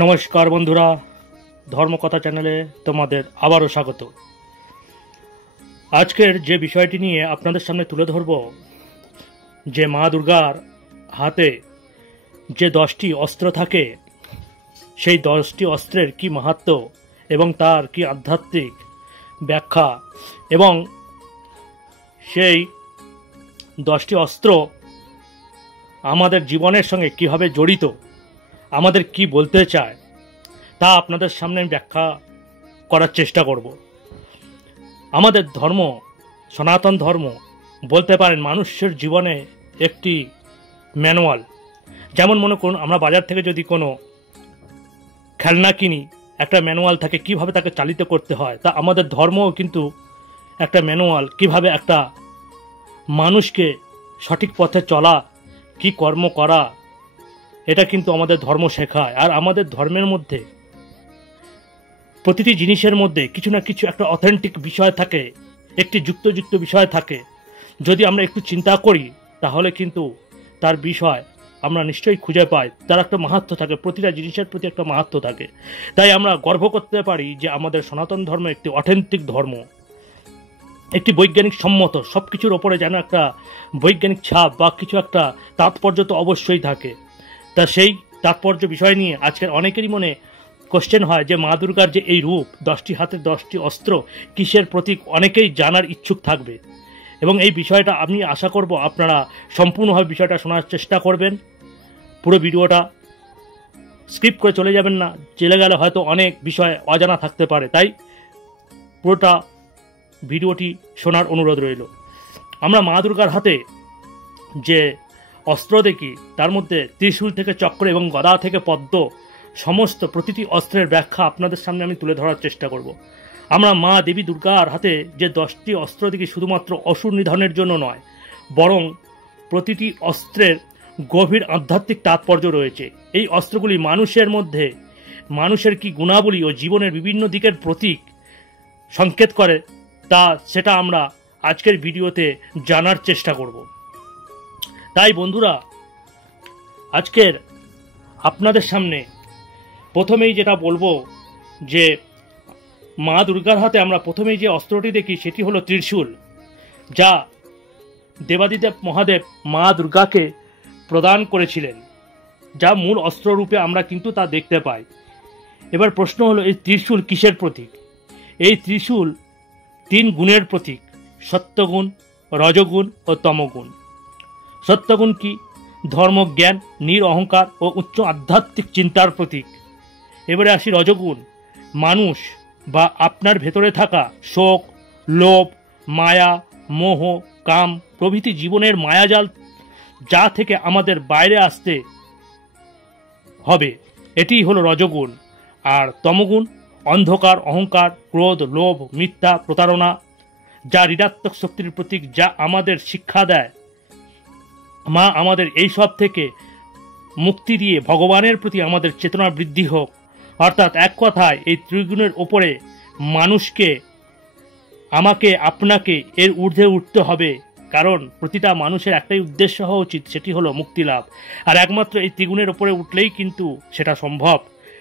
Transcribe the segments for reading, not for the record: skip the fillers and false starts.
নমস্কার বন্ধুরা, ধর্মকথা চ্যানেলে তোমাদের আবারও স্বাগত। আজকের যে বিষয়টি নিয়ে আপনাদের সামনে তুলে ধরব, যে মা দুর্গার হাতে যে 10টি অস্ত্র থাকে, সেই 10টি অস্ত্রের কি মাহাত্ম্য এবং তার কি আধ্যাত্মিক ব্যাখ্যা, এবং সেই 10টি অস্ত্র আমাদের জীবনের সঙ্গে কিভাবে জড়িত, আমাদের কি বলতে চায়, তা আপনাদের সামনে ব্যাখ্যা করার চেষ্টা করব। আমাদের ধর্ম, সনাতন ধর্ম বলতে পারেন মানুষের জীবনে একটি ম্যানুয়াল। যেমন মনে করুন, আমরা বাজার থেকে যদি কোনো খেলনা কিনি, একটা ম্যানুয়াল থাকে কিভাবে তাকে চালিত করতে হয়। তা আমাদের ধর্মও কিন্তু একটা ম্যানুয়াল, কিভাবে একটা মানুষকে সঠিক পথে চলা, কি কর্ম করা, এটা কিন্তু আমাদের ধর্ম শেখায়। আর আমাদের ধর্মের মধ্যে প্রতিটি জিনিসের মধ্যে কিছু না কিছু একটা অথেন্টিক বিষয় থাকে, একটি যুক্ত বিষয় থাকে। যদি আমরা একটু চিন্তা করি তাহলে কিন্তু তার বিষয় আমরা নিশ্চয়ই খুঁজে পাই, তার একটা মাহাত্ম্য থাকে, প্রতিটা জিনিসের প্রতি একটা মাহাত্ম্য থাকে। তাই আমরা গর্ব করতে পারি যে আমাদের সনাতন ধর্ম একটি অথেন্টিক ধর্ম, একটি বৈজ্ঞানিক সম্মত, সব কিছুর ওপরে যেন একটা বৈজ্ঞানিক ছাপ বা কিছু একটা তাৎপর্য তো অবশ্যই থাকে। তা সেই তাৎপর্য বিষয় নিয়ে আজকের অনেকেরই মনে কোশ্চেন হয় যে মা দুর্গার যে এই রূপ, 10টি হাতে 10টি অস্ত্র, কিসের প্রতীক, অনেকেই জানার ইচ্ছুক থাকবে। এবং এই বিষয়টা আমি আশা করব আপনারা সম্পূর্ণভাবে বিষয়টা শোনার চেষ্টা করবেন। পুরো ভিডিওটা স্কিপ করে চলে যাবেন না, চলে গেলে হয়তো অনেক বিষয় অজানা থাকতে পারে। তাই পুরোটা ভিডিওটি শোনার অনুরোধ রইল। আমরা মা দুর্গার হাতে যে অস্ত্র দেখি, তার মধ্যে ত্রিশূল থেকে চক্র এবং গদা থেকে পদ্ম, সমস্ত প্রতিটি অস্ত্রের ব্যাখ্যা আপনাদের সামনে আমি তুলে ধরার চেষ্টা করব। আমরা মা দেবী দুর্গার হাতে যে 10টি অস্ত্র দেখি, শুধুমাত্র অসুর নিধনের জন্য নয়, বরং প্রতিটি অস্ত্রের গভীর আধ্যাত্মিক তাৎপর্য রয়েছে। এই অস্ত্রগুলি মানুষের মধ্যে মানুষের কি গুণাবলী ও জীবনের বিভিন্ন দিকের প্রতীক সংকেত করে, সেটা আমরা আজকের ভিডিওতে জানার চেষ্টা করব। তাই বন্ধুরা, আজকের আপনাদের সামনে প্রথমেই যেটা বলবো, যে মা দুর্গার হাতে আমরা প্রথমেই যে অস্ত্রটি দেখি সেটি হলো ত্রিশূল, যা দেবাদিদেব মহাদেব মা দুর্গাকে প্রদান করেছিলেন, যা মূল অস্ত্ররূপে আমরা কিন্তু তা দেখতে পাই। এবার প্রশ্ন হলো, এই ত্রিশূল কিসের প্রতীক? এই ত্রিশূল 3 গুণের প্রতীক: সত্যগুণ, রজগুণ ও তমগুণ। সত্যগুণ কি? ধর্মজ্ঞান, নিরঅহংকার ও উচ্চ আধ্যাত্মিক চিন্তার প্রতীক। এবারে আসি রজগুণ। মানুষ বা আপনার ভেতরে থাকা শোক, লোভ, মায়া, মোহ, কাম প্রভৃতি জীবনের মায়াজাল, যা থেকে আমাদের বাইরে আসতে হবে, এটিই হলো রজগুণ। আর তমগুণ অন্ধকার, অহংকার, ক্রোধ, লোভ, মিথ্যা, প্রতারণা, যা ঋণাত্মক শক্তির প্রতীক, যা আমাদের শিক্ষা দেয় মা আমাদের এই সব থেকে মুক্তি দিয়ে ভগবানের প্রতি আমাদের চেতনা বৃদ্ধি হোক। অর্থাৎ এক কথায় এই ত্রিগুণের ওপরে মানুষকে, আমাকে, আপনাকে এর ঊর্ধ্বে উঠতে হবে। কারণ প্রতিটা মানুষের একটাই উদ্দেশ্য হওয়া উচিত, সেটি হলো মুক্তি লাভ। আর একমাত্র এই ত্রিগুণের ওপরে উঠলেই কিন্তু সেটা সম্ভব।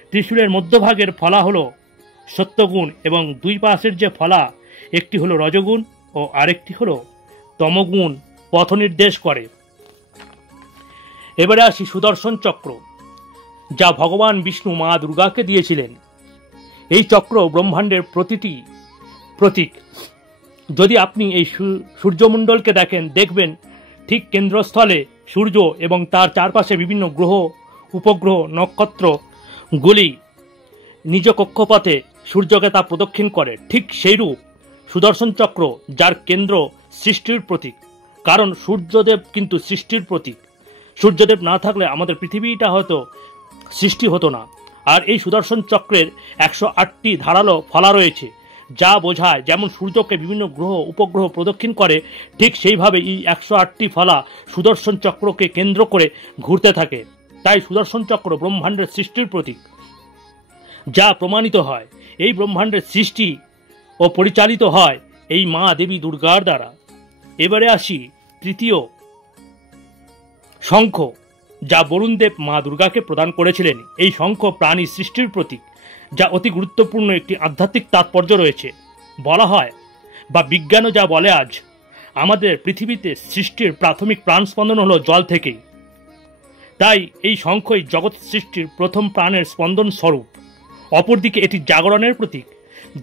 ত্রিশূলের মধ্যভাগের ফলা হলো সত্যগুণ এবং 2 পাশের যে ফলা, একটি হলো রজগুণ ও আরেকটি হলো তমগুণ, পথ নির্দেশ করে। এবারে আসি সুদর্শন চক্র, যা ভগবান বিষ্ণু মা দুর্গাকে দিয়েছিলেন। এই চক্র ব্রহ্মাণ্ডের প্রতিটি প্রতীক। যদি আপনি এই সূর্যমণ্ডলকে দেখবেন ঠিক কেন্দ্রস্থলে সূর্য এবং তার চারপাশে বিভিন্ন গ্রহ, উপগ্রহ, নক্ষত্রগুলি নিজ কক্ষপথে সূর্যকে তা প্রদক্ষিণ করে। ঠিক সেইরূপ সুদর্শন চক্র, যার কেন্দ্র সৃষ্টির প্রতীক। কারণ সূর্যদেব কিন্তু সৃষ্টির প্রতীক। সূর্যদেব না থাকলে আমাদের পৃথিবীটা হয়তো সৃষ্টি হতো না। আর এই সুদর্শন চক্রের 108টি ধারালো ফলা রয়েছে, যা বোঝায় যেমন সূর্যকে বিভিন্ন গ্রহ, উপগ্রহ প্রদক্ষিণ করে, ঠিক সেইভাবে এই 108টি ফলা সুদর্শন চক্রকে কেন্দ্র করে ঘুরতে থাকে। তাই সুদর্শন চক্র ব্রহ্মাণ্ডের সৃষ্টির প্রতীক, যা প্রমাণিত হয় এই ব্রহ্মাণ্ডের সৃষ্টি ও পরিচালিত হয় এই মা দেবী দুর্গার দ্বারা। এবারে আসি তৃতীয় শঙ্খ যা বরুণদেব মা দুর্গাকে প্রদান করেছিলেন, এই শঙ্খ প্রাণী সৃষ্টির প্রতীক, যা অতি গুরুত্বপূর্ণ একটি আধ্যাত্মিক তাৎপর্য রয়েছে। বলা হয় বা বিজ্ঞানও যা বলে, আজ আমাদের পৃথিবীতে সৃষ্টির প্রাথমিক প্রাণ স্পন্দন হলো জল থেকেই। তাই এই শঙ্খই জগৎ সৃষ্টির প্রথম প্রাণের স্পন্দন স্বরূপ। অপরদিকে এটি জাগরণের প্রতীক,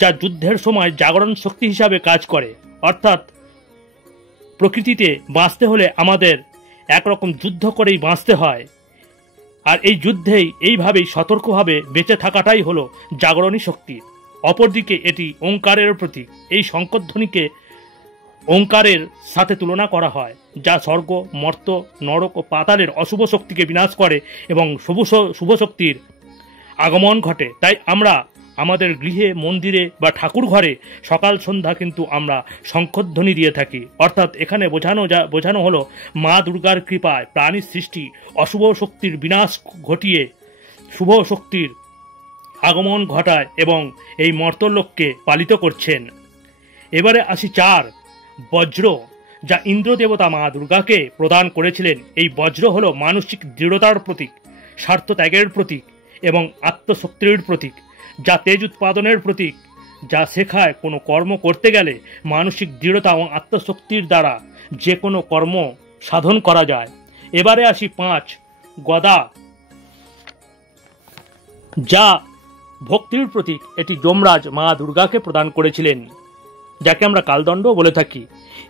যা যুদ্ধের সময় জাগরণ শক্তি হিসাবে কাজ করে। অর্থাৎ প্রকৃতিতে বাঁচতে হলে আমাদের একরকম যুদ্ধ করেই বাঁচতে হয়, আর এই যুদ্ধেই এইভাবেই সতর্কভাবে বেঁচে থাকাটাই হলো জাগরণী শক্তি। অপরদিকে এটি ওঙ্কারের প্রতীক। এই শঙ্খধ্বনিকে ওঙ্কারের সাথে তুলনা করা হয়, যা স্বর্গ, মর্ত, নরক ও পাতালের অশুভ শক্তিকে বিনাশ করে এবং শুভ শক্তির আগমন ঘটে। তাই আমরা আমাদের গৃহে, মন্দিরে বা ঠাকুর ঘরে সকাল সন্ধ্যা কিন্তু আমরা শঙ্খধ্বনি দিয়ে থাকি। অর্থাৎ এখানে বোঝানো হলো মা দুর্গার কৃপায় প্রাণীর সৃষ্টি, অশুভ শক্তির বিনাশ ঘটিয়ে শুভ শক্তির আগমন ঘটায় এবং এই মর্তলোককে পালিত করছেন। এবারে আসি 4, বজ্র, যা ইন্দ্র দেবতা মা দুর্গাকে প্রদান করেছিলেন। এই বজ্র হলো মানসিক দৃঢ়তার প্রতীক, স্বার্থ ত্যাগের প্রতীক এবং আত্মশক্তির প্রতীক, যা তেজ উৎপাদনের প্রতীক, যা শেখায় কোনো কর্ম করতে গেলে মানসিক দৃঢ়তা এবং আত্মশক্তির দ্বারা যে কোনো কর্ম সাধন করা যায়। এবারে আসি 5, গদা, যা ভক্তির প্রতীক। এটি যমরাজ মা দুর্গাকে প্রদান করেছিলেন, যাকে আমরা কালদণ্ড বলে থাকি।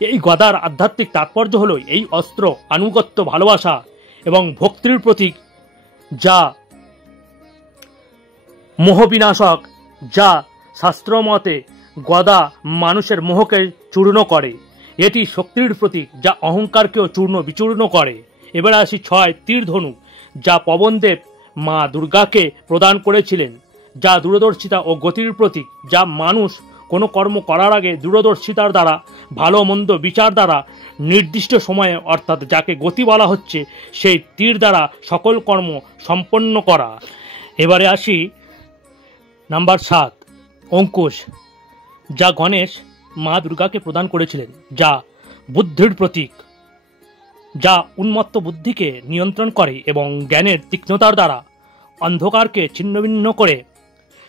এই গদার আধ্যাত্মিক তাৎপর্য হলো এই অস্ত্র আনুগত্য, ভালোবাসা এবং ভক্তির প্রতীক, যা মোহবিনাশক, যা শাস্ত্রমতে গদা মানুষের মোহকে চূর্ণ করে। এটি শক্তির প্রতীক, যা অহংকারকেও চূর্ণ বিচূর্ণ করে। এবার আসি 6, তীর ধনুক, যা পবনদেব মা দুর্গাকে প্রদান করেছিলেন, যা দূরদর্শিতা ও গতির প্রতীক, যা মানুষ কোনো কর্ম করার আগে দূরদর্শিতার দ্বারা, ভালো মন্দ বিচার দ্বারা নির্দিষ্ট সময়ে, অর্থাৎ যাকে গতি বলা হচ্ছে, সেই তীর দ্বারা সকল কর্ম সম্পন্ন করা। এবারে আসি নাম্বার 7, অঙ্কুশ, যা গণেশ মা দুর্গাকে প্রদান করেছিলেন, যা বুদ্ধির প্রতীক, যা উন্মত্ত বুদ্ধিকে নিয়ন্ত্রণ করে এবং জ্ঞানের তীক্ষ্ণতার দ্বারা অন্ধকারকে ছিন্নভিন্ন করে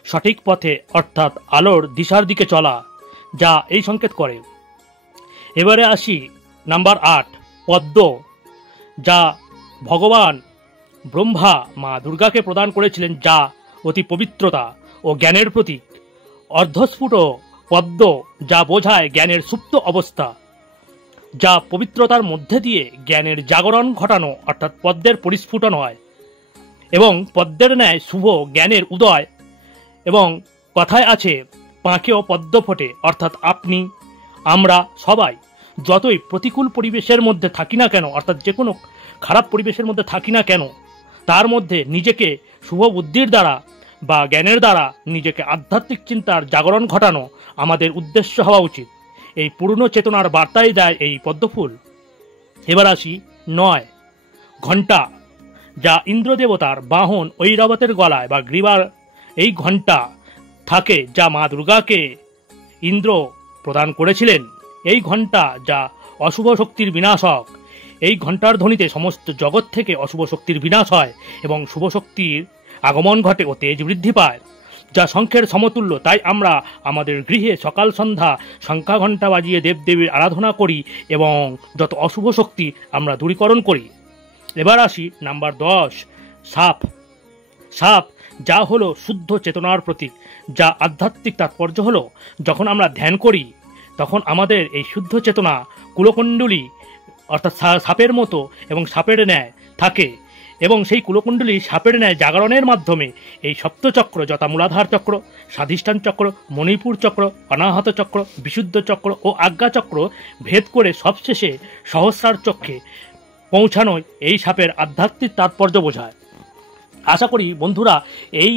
সঠিক পথে, অর্থাৎ আলোর দিশার দিকে চলা, যা এই সংকেত করে। এবারে আসি নাম্বার 8, পদ্ম, যা ভগবান ব্রহ্মা মা দুর্গাকে প্রদান করেছিলেন, যা অতি পবিত্রতা ও জ্ঞানের প্রতীক। অর্ধস্ফুট পদ্ম, যা বোঝায় জ্ঞানের সুপ্ত অবস্থা, যা পবিত্রতার মধ্যে দিয়ে জ্ঞানের জাগরণ ঘটানো, অর্থাৎ পদ্মের পরিস্ফুটন হয় এবং পদ্মের ন্যায় শুভ জ্ঞানের উদয়। এবং কথায় আছে, পাঁকেও পদ্ম ফোটে, অর্থাৎ আপনি, আমরা সবাই যতই প্রতিকূল পরিবেশের মধ্যে থাকি না কেন, অর্থাৎ যে কোনো খারাপ পরিবেশের মধ্যে থাকি না কেন, তার মধ্যে নিজেকে শুভ বুদ্ধির দ্বারা বা জ্ঞানের দ্বারা নিজেকে আধ্যাত্মিক চিন্তার জাগরণ ঘটানো আমাদের উদ্দেশ্য হওয়া উচিত। এই পূর্ণ চেতনার বার্তাই দেয় এই পদ্মফুল। এবার আসি 9, ঘণ্টা, যা ইন্দ্রদেবতার বাহন ঐরাবতের গলায় বা গ্রীবার এই ঘণ্টা থাকে, যা মা দুর্গাকে ইন্দ্র প্রদান করেছিলেন। এই ঘণ্টা, যা অশুভ শক্তির বিনাশক। এই ঘণ্টার ধ্বনিতে সমস্ত জগৎ থেকে অশুভ শক্তির বিনাশ হয় এবং শুভ শক্তির আগমন ঘটে ও তেজ বৃদ্ধি পায়, যা শঙ্খের সমতুল্য। তাই আমরা আমাদের গৃহে সকাল সন্ধ্যা শঙ্খা ঘণ্টা বাজিয়ে দেবদেবীর আরাধনা করি এবং যত অশুভ শক্তি আমরা দূরীকরণ করি। এবার আসি নাম্বার 10, সাপ, সাপ, যা হলো শুদ্ধ চেতনার প্রতীক, যা আধ্যাত্মিক তাৎপর্য হলো যখন আমরা ধ্যান করি তখন আমাদের এই শুদ্ধ চেতনা কুলকুণ্ডলী, অর্থাৎ সাপের মতো এবং সাপের ন্যায় থাকে এবং সেই কুলকুণ্ডলী সাপের ন্যায় জাগরণের মাধ্যমে এই সপ্তচক্র, যথা মূলাধার চক্র, স্বাধিষ্ঠান চক্র, মণিপুর চক্র, অনাহত চক্র, বিশুদ্ধ চক্র ও আজ্ঞা চক্র ভেদ করে সবশেষে সহস্রার চক্রে পৌঁছানোই এই সাপের আধ্যাত্মিক তাৎপর্য বোঝায়। আশা করি বন্ধুরা এই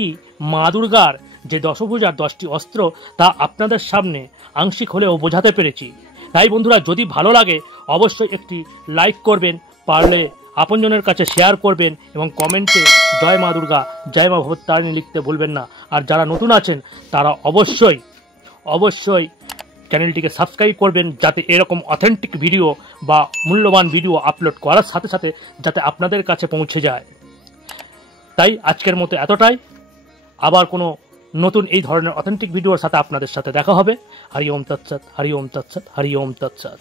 মা দুর্গার যে দশভুজার 10টি অস্ত্র তা আপনাদের সামনে আংশিক হলেও বোঝাতে পেরেছি। তাই বন্ধুরা যদি ভালো লাগে অবশ্যই একটি লাইক করবেন, পারলে আপনজনের কাছে শেয়ার করবেন এবং কমেন্টে জয় মা দুর্গা, জয় মা ভবতারিণী লিখতে ভুলবেন না। আর যারা নতুন আছেন তারা অবশ্যই চ্যানেলটিকে সাবস্ক্রাইব করবেন, যাতে এরকম অথেন্টিক ভিডিও বা মূল্যবান ভিডিও আপলোড করার সাথে সাথে যাতে আপনাদের কাছে পৌঁছে যায়। তাই আজকের মতো এতটাই। আবার কোনো নতুন এই ধরনের অথেন্টিক ভিডিওর সাথে আপনাদের সাথে দেখা হবে। হরি ওম তৎসৎ, হরি ওম তৎসৎ, হরি ওম তৎসৎ।